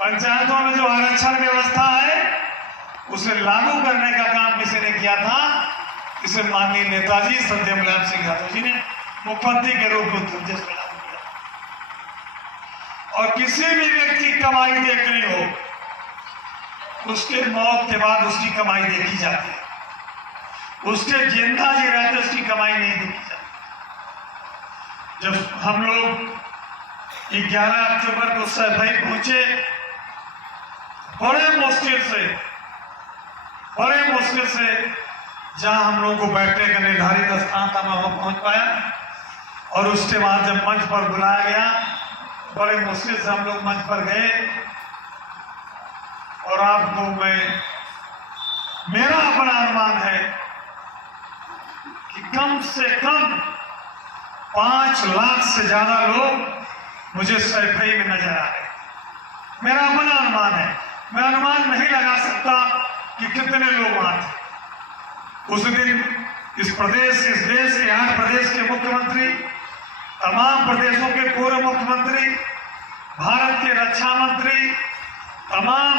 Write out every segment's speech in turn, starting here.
पंचायतों में जो आरक्षण व्यवस्था है उसे लागू करने का काम किसी ने किया था? इसे माननीय नेताजी सत्यमलाल सिंह यादव जी ने मुख्यमंत्री के रूप में उत्तर प्रदेश में लागू किया। और किसी भी व्यक्ति की कमाई देखनी हो, उसके मौत के बाद उसकी कमाई देखी जाती है, उसके जिंदा जी रहते उसकी कमाई नहीं देखी जाती। जब हम लोग 11 अक्टूबर को सैफई पहुंचे, बड़े मुश्किल से जहां हम लोगों को बैठने का निर्धारित स्थान था मैं वहां पहुंच पाया। और उसके बाद जब मंच पर बुलाया गया, बड़े मुश्किल से हम लोग मंच पर गए। और आपको मेरा अपना अनुमान है कि कम से कम 5 लाख से ज्यादा लोग मुझे सैफई में नजर आ रहे। मेरा अपना अनुमान है, मैं अनुमान नहीं लगा सकता कि कितने लोग वहां थे उस दिन। इस देश के 8 प्रदेश के मुख्यमंत्री, तमाम प्रदेशों के पूर्व मुख्यमंत्री, भारत के रक्षा मंत्री, तमाम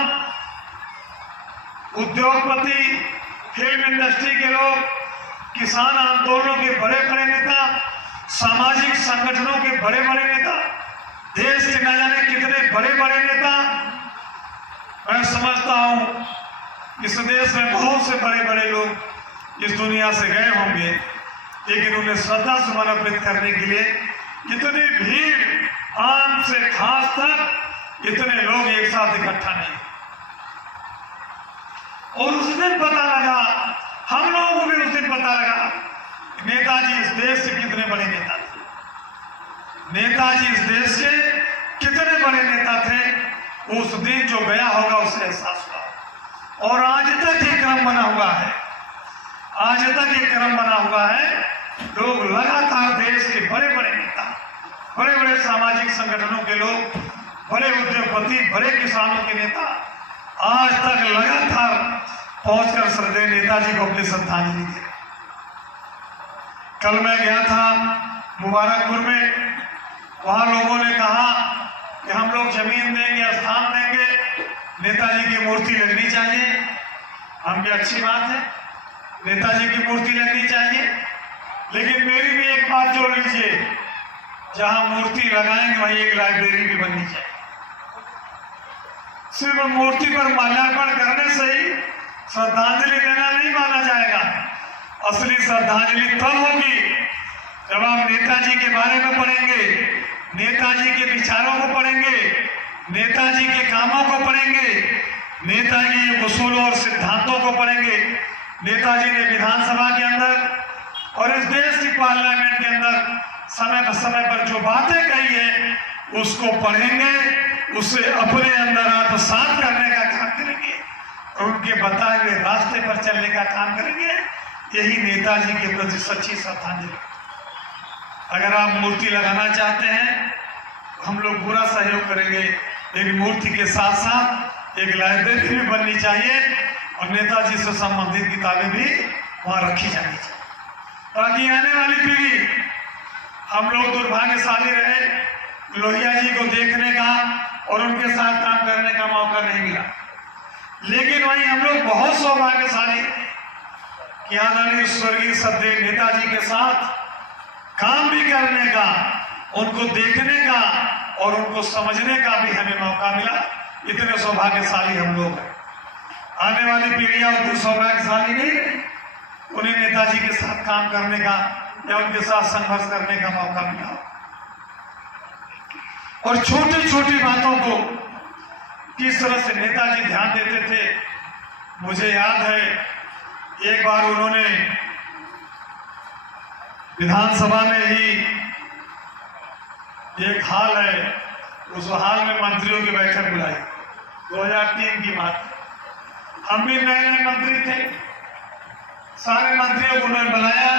उद्योगपति, फिल्म इंडस्ट्री के लोग, किसान आंदोलनों के बड़े बड़े नेता, सामाजिक संगठनों के बड़े बड़े नेता, देश के न जाने कितने बड़े बड़े नेता। मैं समझता हूं इस देश में बहुत से बड़े बड़े लोग इस दुनिया से गए होंगे, लेकिन उन्हें श्रद्धा सुमन अर्पित करने के लिए इतनी भीड़, आम से खास तक इतने लोग एक साथ इकट्ठा नहीं। और उस दिन पता लगा, हम लोगों को भी उस दिन पता लगा, नेताजी इस देश से कितने बड़े नेता थे, नेताजी इस देश से कितने बड़े नेता थे। उस दिन जो गया होगा उससे एहसास हुआ। और आज तक ये क्रम बना हुआ है, लोग लगातार देश के बड़े बड़े नेता, बड़े बड़े सामाजिक संगठनों के लोग, बड़े उद्योगपति, बड़े किसानों के नेता आज तक लगातार पहुंचकर श्रद्धेय नेताजी को अपनी श्रद्धांजलि दे। कल मैं गया था मुबारकपुर में, वहां लोगों ने कहा कि हम लोग जमीन देंगे, स्थान देंगे, नेताजी की मूर्ति लगनी चाहिए। हम भी अच्छी बात है, नेताजी की मूर्ति लगनी चाहिए, लेकिन मेरी भी एक बात जोड़ लीजिए, जहां मूर्ति लगाएंगे वहीं एक लाइब्रेरी भी बननी चाहिए। सिर्फ मूर्ति पर माल्यार्पण करने से ही श्रद्धांजलि देना नहीं माना जाएगा। असली श्रद्धांजलि तब होगी जब आप नेताजी के बारे में पढ़ेंगे, नेताजी के विचारों को पढ़ेंगे, नेताजी के कामों को पढ़ेंगे, नेताजी के उसूलों और सिद्धांतों को पढ़ेंगे। नेताजी ने विधानसभा के अंदर और इस देश की पार्लियामेंट के अंदर समय पर जो बातें कही है उसको पढ़ेंगे, उसे अपने अंदर आत्मसात करने का काम करेंगे और उनके बताए हुए रास्ते पर चलने का काम करेंगे। यही नेताजी के प्रति सच्ची श्रद्धांजलि। अगर आप मूर्ति लगाना चाहते हैं हम लोग पूरा सहयोग करेंगे, लेकिन मूर्ति के साथ साथ एक लाइब्रेरी भी बननी चाहिए और नेताजी से संबंधित किताबें भी वहां रखी जानी चाहिए, ताकि आने वाली पीढ़ी, हम लोग दुर्भाग्यशाली रहे, लोहिया जी को देखने का और उनके साथ काम करने का मौका नहीं मिला, लेकिन वहीं हम लोग बहुत सौभाग्यशाली कि आदरणीय स्वर्गीय श्रद्धेय नेताजी के साथ काम भी करने का, उनको देखने का और उनको समझने का भी हमें मौका मिला। इतने सौभाग्यशाली हम लोग हैं। आने वाली पीढ़ियां उतनी सौभाग्यशाली नहीं, उन्हें नेताजी के साथ काम करने का या उनके साथ संघर्ष करने का मौका मिला। और छोटी छोटी बातों को किस तरह से नेताजी ध्यान देते थे, मुझे याद है एक बार उन्होंने विधानसभा में ही एक हाल है, उस हाल में मंत्रियों की बैठक बुलाई, 2003 की बात। हम भी नए नए मंत्री थे, सारे मंत्रियों को उन्होंने बुलाया,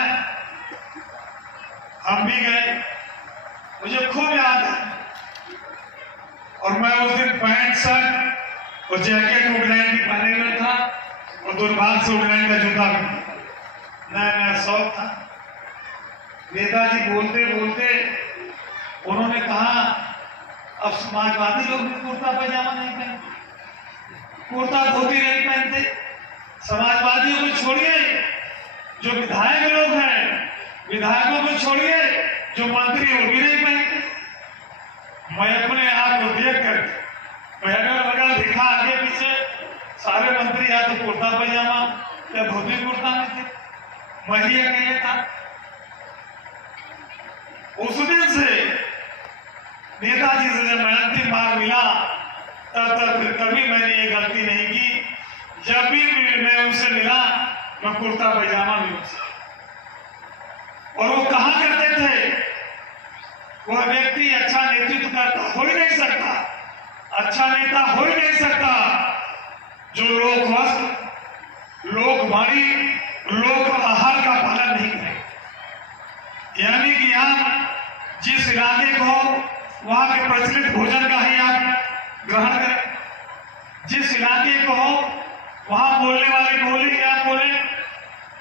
हम भी गए, मुझे खूब याद है। और मैं उस दिन पैंट शर्ट और जैकेट वुडलैंड की पहने हुए था और दुर्भाग्य से वुडलैंड का जूता नया नया शौक था। नेताजी बोलते बोलते उन्होंने कहा, अब समाजवादी लोग भी कुर्ता पैजामा नहीं पहनते, कुर्ता धोती नहीं पहनते। समाजवादियों को छोड़िए, जो विधायक लोग हैं, विधायकों को छोड़िए, जो मंत्री वो भी नहीं पहनते। मैं अपने आप को देख कर अगल बगल दिखा, आगे पीछे सारे मंत्री या तो कुर्ता पैजामा या धोती कुर्ता में थे, मैं ही अकेले था। उस दिन से नेताजी से जब मैं अंतिम बार मिला, तब तक कभी मैंने ये गलती नहीं की। जब भी मैं उनसे मिला, मैं कुर्ता पैजामा में उनसे। और वो कहा करते थे, वह व्यक्ति अच्छा नेतृत्व करता हो ही नहीं सकता, अच्छा नेता हो ही नहीं सकता जो लोक वस्त्र, लोक वाणी, लोक आहार का पालन नहीं करे। यानी कि आप जिस इलाके को वहां के प्रचलित भोजन का ही आप ग्रहण करें, जिस इलाके को हो वहां बोलने वाली बोली आप बोले,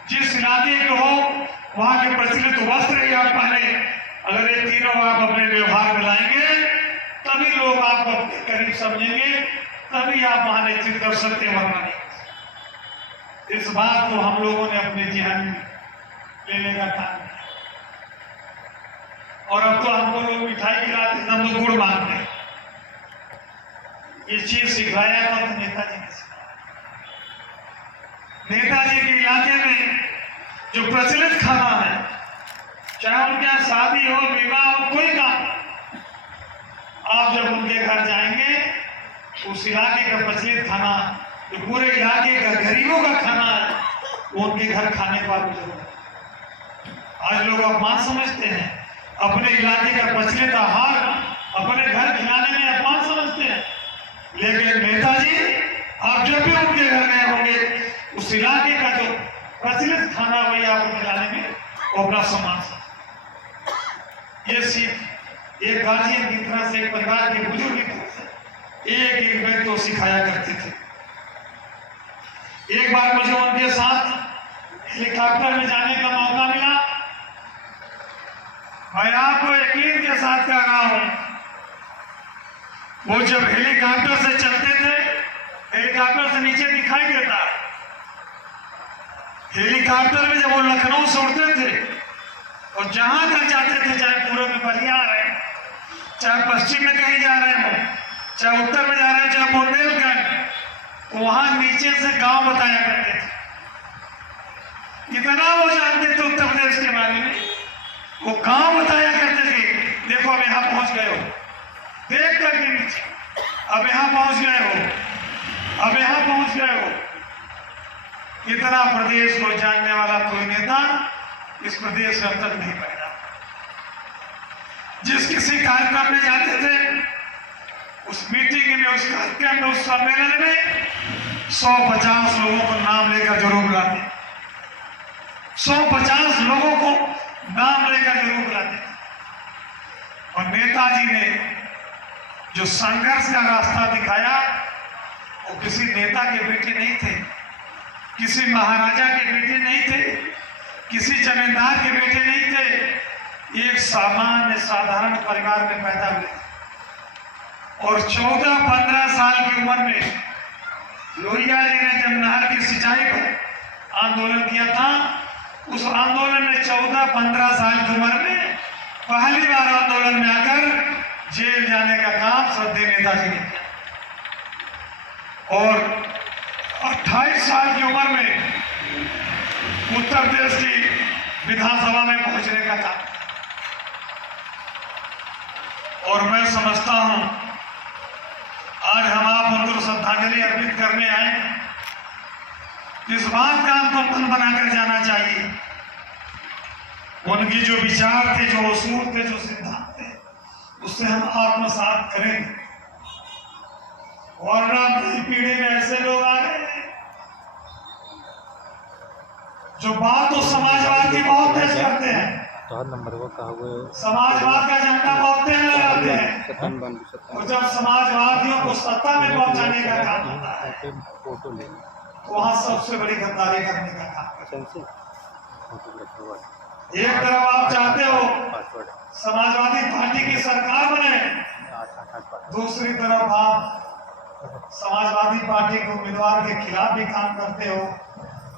जिस इलाके को हो वहां के प्रचलित वस्त्र ही आप पहने। अगर ये तीनों आप अपने व्यवहार में लाएंगे, तभी लोग आपको अपने करीब समझेंगे, तभी आप वहां नेतृत्व कर सकते हैं, वरना नहीं। इस बात को हम लोगों ने अपने ध्यान में लेने का काम किया। और अब तो हमको लोग मिठाई खिलाते, हम तो गुड़ मांगते हैं। ये चीज सिखाया था तो नेताजी ने सिखाया। नेताजी के इलाके में जो प्रचलित खाना है, चाहे उनके यहाँ शादी हो, विवाह हो, कोई काम, आप जब उनके घर जाएंगे, उस इलाके का प्रचलित खाना, जो पूरे इलाके का गरीबों का खाना है, वो उनके घर खाने का जरूर। आज लोग अपमान समझते हैं, अपने इलाके का प्रचलित आहार अपने घर खिलाने में अपमान समझते हैं। लेकिन नेताजी, आप जब भी उनके घर गए होंगे, उस इलाके का जो प्रचलित खाना वही आपको खिलाने में वो अपना सम्मान समझते। ये सीख एक गार्जियन की तरह से, एक परिवार के बुजुर्ग की तरह से एक एक व्यक्ति को सिखाया करते थे। एक बार मुझे उनके साथ हेलीकॉप्टर में जाने का मौका मिला। मैं आपको यकीन के साथ कह रहा हूं, वो जब हेलीकॉप्टर से चलते थे, हेलीकॉप्टर से नीचे दिखाई देता है। हेलीकॉप्टर में जब वो लखनऊ से उड़ते थे और जहां तक जाते थे, चाहे पूर्व में बलिया आ रहे, चाहे पश्चिम में कहीं जा रहे हो, चाहे उत्तर में जा रहे हैं, चाहे बुंदेलखंड, वहां नीचे से गांव बताया करते थे। इतना वो जानते थे उत्तर प्रदेश के बारे में, वो गांव बताया करते थे। देखो अब यहां पहुंच गए हो, देख करके नीचे, अब यहां पहुंच गए हो, अब यहां पहुंच गए हो। इतना प्रदेश को जानने वाला कोई नेता इस प्रदेश में अब तक नहीं पैदा। जिस किसी कार्यक्रम में जाते थे, उस मीटिंग में, उस कार्यक्रम में, उस सम्मेलन में 150 लोगों को नाम लेकर जरूर बुलाते, 150 लोगों को नाम लेकर जरूर बुलाते। और नेताजी ने जो संघर्ष का रास्ता दिखाया, वो किसी नेता के बेटे नहीं थे, किसी महाराजा के बेटे नहीं थे, किसी जमींदार के बेटे नहीं थे, एक सामान्य साधारण परिवार में पैदा हुए। और 14-15 साल की उम्र में लोहिया जी ने जब नहर की सिंचाई पर आंदोलन किया था, उस आंदोलन में 14-15 साल की उम्र में पहली बार आंदोलन में आकर जेल जाने का काम श्रद्धेय नेताजी ने किया। और 28 साल की उम्र में उत्तर प्रदेश की विधानसभा में पहुंचने का काम। और मैं समझता हूं आज हम आप उनको श्रद्धांजलि अर्पित करने आए, इस बात का हमको मन बनाकर जाना चाहिए। उनकी जो विचार थे, जो उसूल थे, जो सिद्धांत थे, उससे हम आत्मसात करेंगे। और नई पीढ़ी में ऐसे लोग आ गए जो बात तो समाजवाद की बहुत तेज करते हैं, समाजवाद का झंडा बहुत तेज लगाते हैं, और जब समाजवादियों को सत्ता में पहुंचाने का काम होता है, तो वहां सबसे बड़ी गद्दारी करने का काम करते हैं। एक तरफ आप चाहते हो समाजवादी पार्टी की सरकार बने, दूसरी तरफ आप समाजवादी पार्टी के उम्मीदवार के खिलाफ भी काम करते हो,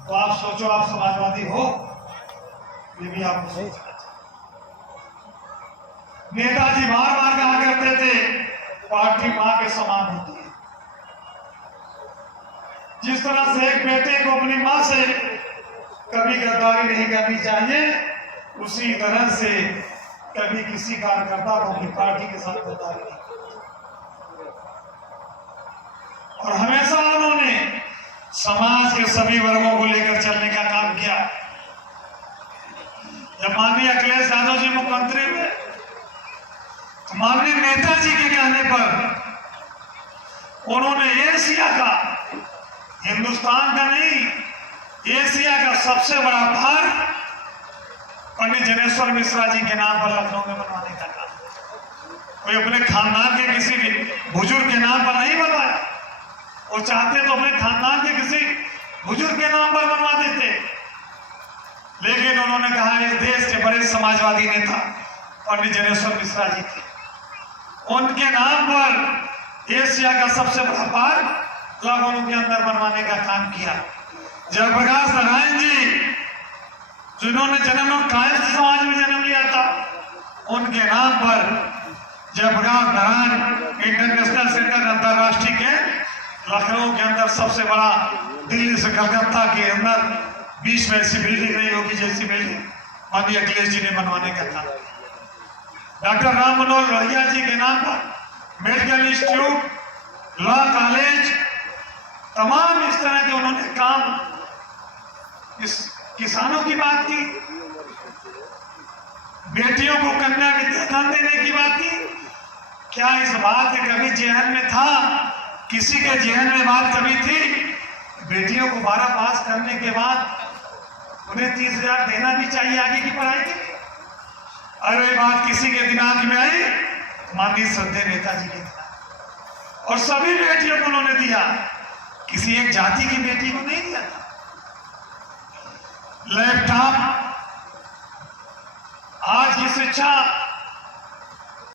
तो आप सोचो आप समाजवादी हो, ये भी आपको सोचना चाहिए। नेताजी बार बार कहा करते थे पार्टी मां के समान होती है। जिस तरह से एक बेटे को अपनी मां से कभी गद्दारी नहीं करनी चाहिए, उसी तरह से कभी किसी कार्यकर्ता को अपनी पार्टी के साथ गद्दारी नहीं करनी चाहिए। और हमेशा उन्होंने समाज के सभी वर्गों को लेकर चलने का काम किया। जब माननीय अखिलेश यादव जी मुख्यमंत्री हुए, तो माननीय नेताजी के कहने पर उन्होंने एशिया का, हिंदुस्तान का नहीं, एशिया का सबसे बड़ा पार्क पंडित जनेश्वर मिश्रा जी के नाम पर लखनऊ में बनवाने का काम। कोई अपने खानदान के किसी भी बुजुर्ग के नाम पर नहीं बनवाया, वो चाहते तो अपने खानदान के किसी बुजुर्ग के नाम पर बनवा देते, लेकिन उन्होंने कहा इस देश के बड़े समाजवादी नेता पंडित जनेश्वर मिश्रा जी थे, उनके नाम पर एशिया का सबसे बड़ा पार्क लखनऊ के अंदर बनवाने का काम किया। जयप्रकाश नारायण जी जिन्होंने जन्म कायस्थ समाज में जन्म लिया था, उनके नाम पर जयप्रकाश नारायण इंटरनेशनल सेंटर अंतरराष्ट्रीय के लखनऊ के अंदर सबसे बड़ा, दिल्ली से कलकत्ता के अंदर 20 में ऐसी बिल्डिंग नहीं होगी जैसी बिल्डिंग माननीय अखिलेश जी ने बनवाने का काम। डॉक्टर राम मनोहर लोहिया जी के नाम पर मेडिकल इंस्टीट्यूट, लॉ कॉलेज, तमाम इस तरह के उन्होंने काम। इस किसानों की बात की, बेटियों को कन्या विद्यादान देने की बात की। क्या इस बात के कभी जहन में था, किसी के जहन में बात कभी थी, बेटियों को 12 पास करने के बाद उन्हें 30,000 देना भी चाहिए आगे की पढ़ाई के लिए? अरे बात किसी के दिमाग में आई, माननीय श्रद्धेय नेताजी के दिमाग, और सभी बेटियों को उन्होंने दिया, किसी एक जाति की बेटी को नहीं दिया था। लैपटॉप, आज की शिक्षा